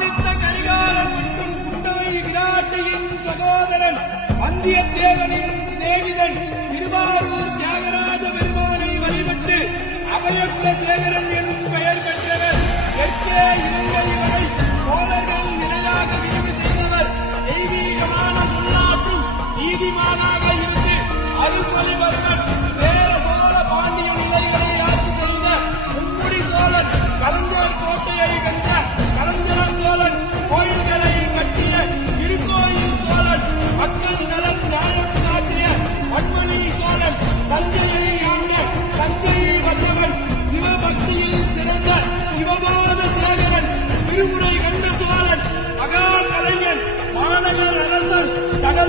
ஆதித்த கரிகாலன் மற்றும் குந்தவை விராட்டியின் சகோதரன் வந்தியத்தேவனின் சிநேகிதன் திருவாரூர் தியாகராஜ பெருமானை வழிபட்டு அபயகுலசேகரன் எனும் பெயர் பெற்றவர். தெற்கே இலங்கை வரை சோழர்கள் நிலையாக விரிவு செய்தவர். தெய்வீகமான சொல்லாற்றும் நீதிமானாக இருந்து அருள்மொழிவர்மன்